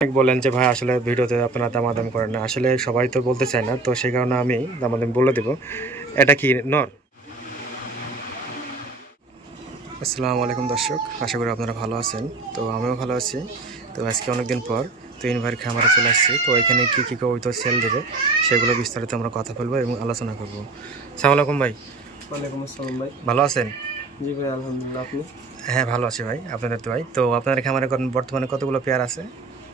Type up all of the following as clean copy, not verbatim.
অনেক বলেন যে ভাই আসলে ভিডিওতে আপনারা দামাদামি করেন না, আসলে সবাই তো বলতে চায় না, তো সেই কারণে আমি দামাদামি বলে দেব। এটা কি নর? আসসালামু আলাইকুম দর্শক, আশা করি আপনারা ভালো আছেন। তো আমিও ভালো আছি। তো আজকে অনেকদিন পর তুহিন ভাইয়ের খামারে চলে আসছি। তো এখানে কী কী কবুতর সেল দেবে সেগুলো বিস্তারিত আমরা কথা বলবো এবং আলোচনা করবো। আসসালামু আলাইকুম ভাই। ওয়ালাইকুম আসসালাম ভাই। ভালো আছেন? জি ভাই, আলহামদুলিল্লাহ। আপনি? হ্যাঁ ভালো আছি ভাই, আপনাদের তো ভাই। তো আপনাদের খামারে বর্তমানে কতগুলো পেয়ার আছে?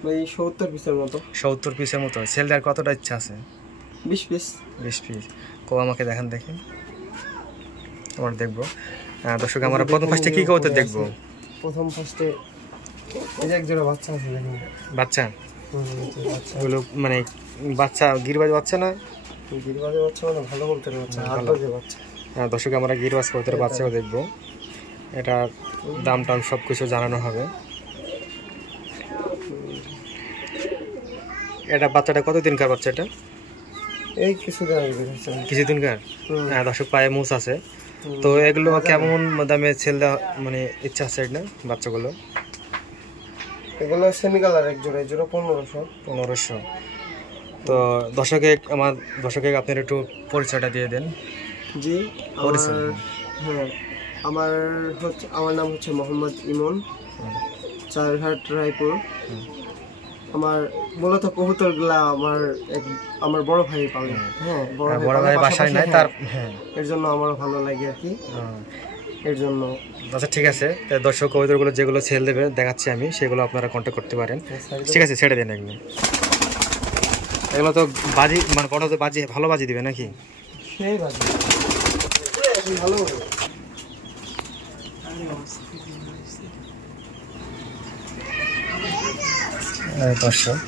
ভাই 70 পিসের মতো। 70 পিসের মতো। সেল দেওয়ার কতটা ইচ্ছা আছে? 20 পিস। 20 পিস। আমাকে দেখেন, দেখেন আমরা দেখবো। দর্শক, আমরা প্রথম ফার্স্টে কি কবুতর দেখবো? প্রথম ফার্স্টে এই যে এক জোড়া বাচ্চা আছে, দেখুন। বাচ্চা? বাচ্চা ওগুলো মানে বাচ্চা গিরবাজ বাচ্চা না? গিরবাজে বাচ্চা মানে ভালো বলতে বাচ্চা, হাটবাজে বাচ্চা। দর্শক, আমরা গিরবাজ কবুতরের বাচ্চাও দেখবো। এটা দাম টাম সব কিছু জানানো হবে। এটা বাচ্চাটা কতদিনকার বাচ্চা? এটা এই কিছুদিন আগে বেরিয়েছে। কিছুদিনকার? হ্যাঁ দর্শক, পায়ে মুছ আছে। তো এগুলো কেমন দামে সেল দেওয়া মানে ইচ্ছা আছে না বাচ্চাগুলো? এগুলো সেমি কালার, এক জোড়া, এই জোড়া 1500। তো আমার দর্শকে আপনার একটু পরিচয়টা দিয়ে দেন। জি, হ্যাঁ, আমার নাম হচ্ছে মোহাম্মদ ইমন, চারঘাট, রায়পুর। আমার মূলত কবুতরগুলা আমার বড় ভাই পালে। হ্যাঁ, বড় ভাই বাসায় নাই, তার এর জন্য আমারও ভালো লাগে আর কি, এর জন্য। আচ্ছা ঠিক আছে, দর্শক কবুতরগুলো যেগুলো সেল দেবে দেখাচ্ছি আমি, সেগুলো আপনারা কন্ট্যাক্ট করতে পারেন। ঠিক আছে, ছেড়ে দেন। এগুলো তো বাজি মানে বড় তো বাজি, ভালো বাজি দিবে নাকি? সেই বাজি ভালো। দর্শক,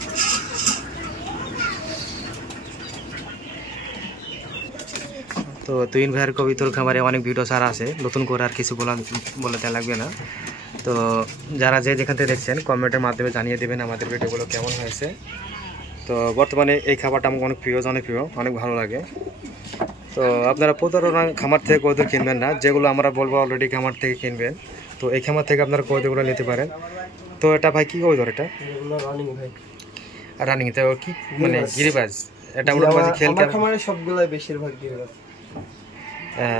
তো তুহিন ভাইয়ের কবিতর খামারে অনেক ভিডিও ছাড়া আছে, নতুন করে আর কিছু বলতে লাগবে না। তো যারা যেখান থেকে দেখছেন কমেন্টের মাধ্যমে জানিয়ে দেবেন আমাদের ভিডিওগুলো কেমন হয়েছে। তো বর্তমানে এই খাবারটা আমার অনেক প্রিয়, জনপ্রিয়, অনেক ভালো লাগে। তো আপনারা প্রতারণা খামার থেকে কবুতর কিনবেন না, যেগুলো আমরা বলবো অলরেডি খামার থেকে কিনবেন। তো এই খামার থেকে আপনারা কবুতরগুলো নিতে পারেন। তো এটা ভাই কি কবুতর? এটা রানিং ভাই। রানিং? তো কি মানে গিরিবাজ? এটা উড়াবাজি খেল খামারে সবগুলাই বেশিরভাগ গিরিবাজ।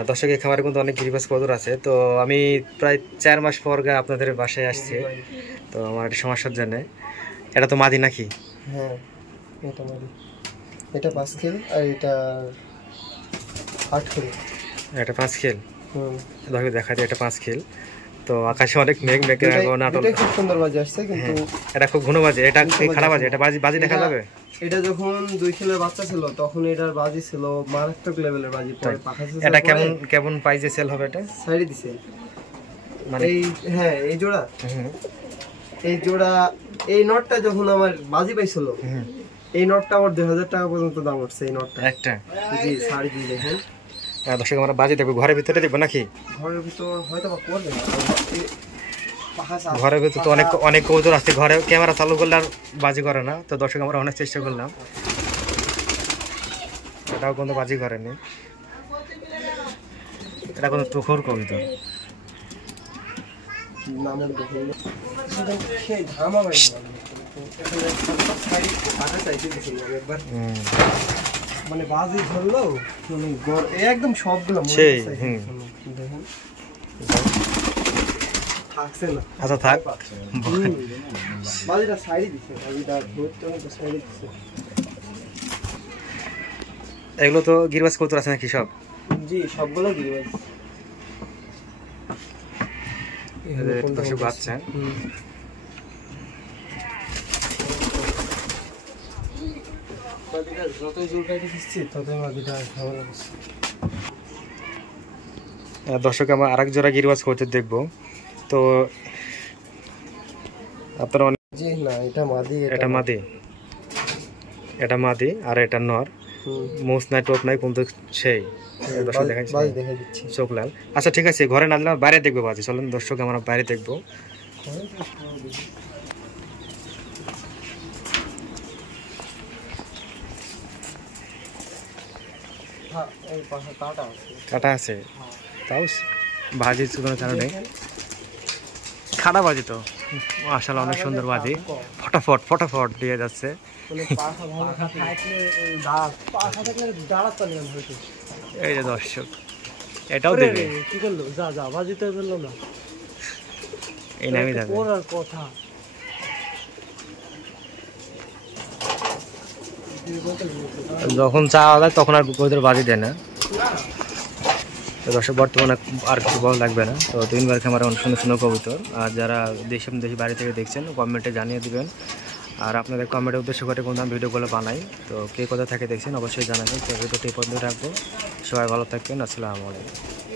দর্শক, এই খামারে কিন্তু অনেক গিরিবাজ কবুতর আছে। তো আমি প্রায় 4 মাস পর আপনাদের বাসায় আসছি। তো আমার একটা সমস্যার জন্য। এটা তো মাদি নাকি? হ্যাঁ, এটা মাদি। এটা 5 খেল আর এটা 8 খেল। এটা 5 খেল। দর্শক দেখা যায় এটা 5 খেল। তো আকাশে অনেক মেঘ নাটক। এটা খুব সুন্দর বাজি আসছে, কিন্তু এটা খুব ঘন বাজে। এটা খারাপ বাজে। এটা বাজি দেখা যাবে। এটা যখন 2 খেলের বাচ্চা ছিল তখন এটার বাজি ছিল মারাত্মক লেভেলের বাজি। পরে এটা কেমন প্রাইসে সেল হবে? এটা সাইডে দিছে মানে হ্যাঁ, এই জোড়া এই নটটা যখন আমার বাজি পাইছিল, এই নটটা আমার 2000 টাকা পর্যন্ত দাম উঠছে। এই নটটা একটা, জি, সাড়ে দিয়ে দেখেন। দর্শক, আমরা বাজি দেখবো। ঘরের ভিতরে দেখবো নাকি? ঘরের ভিতর হয়তো বা করবে, ঘরের ভিতর তো অনেক কবুতর আছে, ঘরে ক্যামেরা চালু করলে আর বাজি করে না। তো দর্শক, আমরা অনেক চেষ্টা করলাম, এটাও কিন্তু বাজি করেনি। এটা কিন্তু তুখোর কবুতর। মানে বাজি ধরলো একদম সবগুলো থাকছে না। আচ্ছা থাক, বাজিটা সাইডে দিছে, বাজিটা সাইডে দিছে। এগুলো তো গিরবাজ কবুতর আছে নাকি সব? জি, সবগুলো গিরবাজ। দর্শক বাচ্চা দর্শক, আমরা আরেক জোড়া গিরবাজ কবুতর দেখবো। তো আপনারা জি না, এটা মাদি আর এটা নর। মোস নাই, টোপ নাই, কিন্তু সেই দর্শক দেখাচ্ছি চোখ লাল। আচ্ছা ঠিক আছে, ঘরে না দিলাম, বাইরে দেখবো বাজি। চলেন দর্শক, আমরা বাইরে দেখবো। কাটা আছে, তাও বাজি কোনো কারণে খারাপ বাজি তো মাশাআল্লাহ অনেক সুন্দর বাজি, ফটাফট ফটাফট দিয়ে যাচ্ছে। এই যে দর্শক, এটাও দেবে, কি করলো? যা যা বাজিতে বললো না, এই নামই যাবে। ওর কথা যখন চাওয়া যায় তখন আর কবুতর বাজি দেয় না। তো দর্শক বর্তমানে আর কিছু বলা লাগবে না। তো তুহিন ভাইয়ের খামারে অনেক সুন্দর সুন্দর কবুতর, আর যারা দেশি বাড়ি থেকে দেখছেন কমেন্টে জানিয়ে দিবেন। আর আপনাদের কমেন্টের উদ্দেশ্য করে কোনো ভিডিওগুলো বানাই, তো কে কোথা থেকে দেখছেন অবশ্যই জানাবেন। তো ভিডিওটি এই পর্যন্ত রাখবো। সবাই ভালো থাকবেন, আসসালামু আলাইকুম।